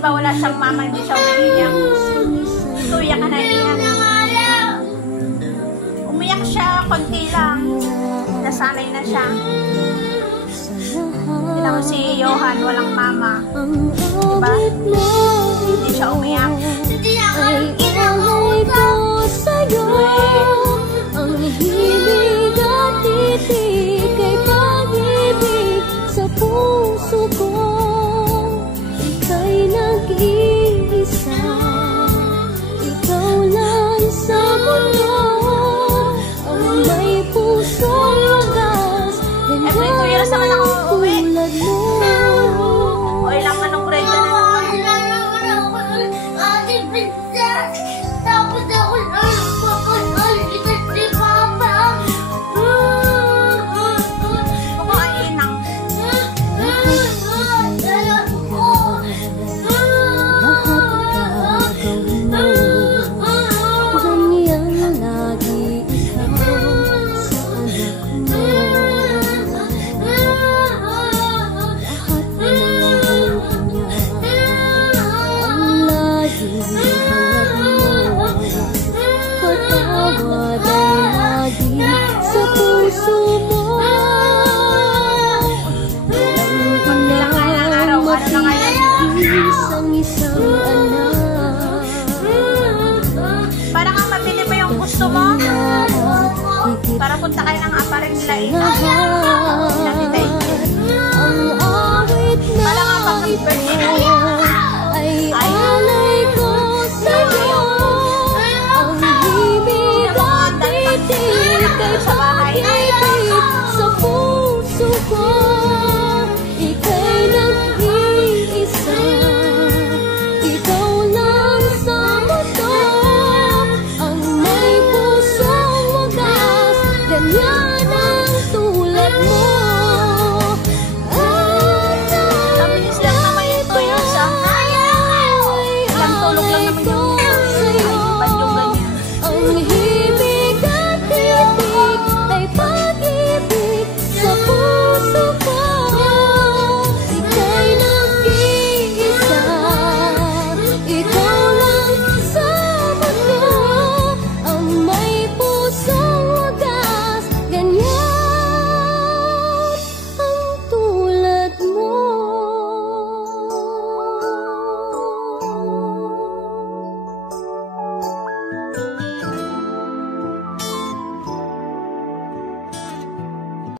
ba wala siyang mama, hindi siya umiiyak. Tuya ka na iyak. Umiyak siya, konti lang. Nasanay na siya. Hindi naman si Johan, walang mama. Diba? Hindi siya umiyak. Ay inangay ko sa'yo ang himig at titig kay pag-ibig sa puso ko. Ika'y nag-iisa, ikaw lang sa mundo ang may pusong wagas. May 2 years naman ako uuwi. Tulad mo. O ilang manong grade ka na naman. Tapos ako papalitan si Papa. Ako ay inang. Ganyan lagi ikaw sa anak mo. Lahat ng buhay niya ang laging patawad ay lagi sa puso mo. Walang isang anak. Parang ang mabili mo yung gusto mo. Para punta kayo ng aparel nila ina.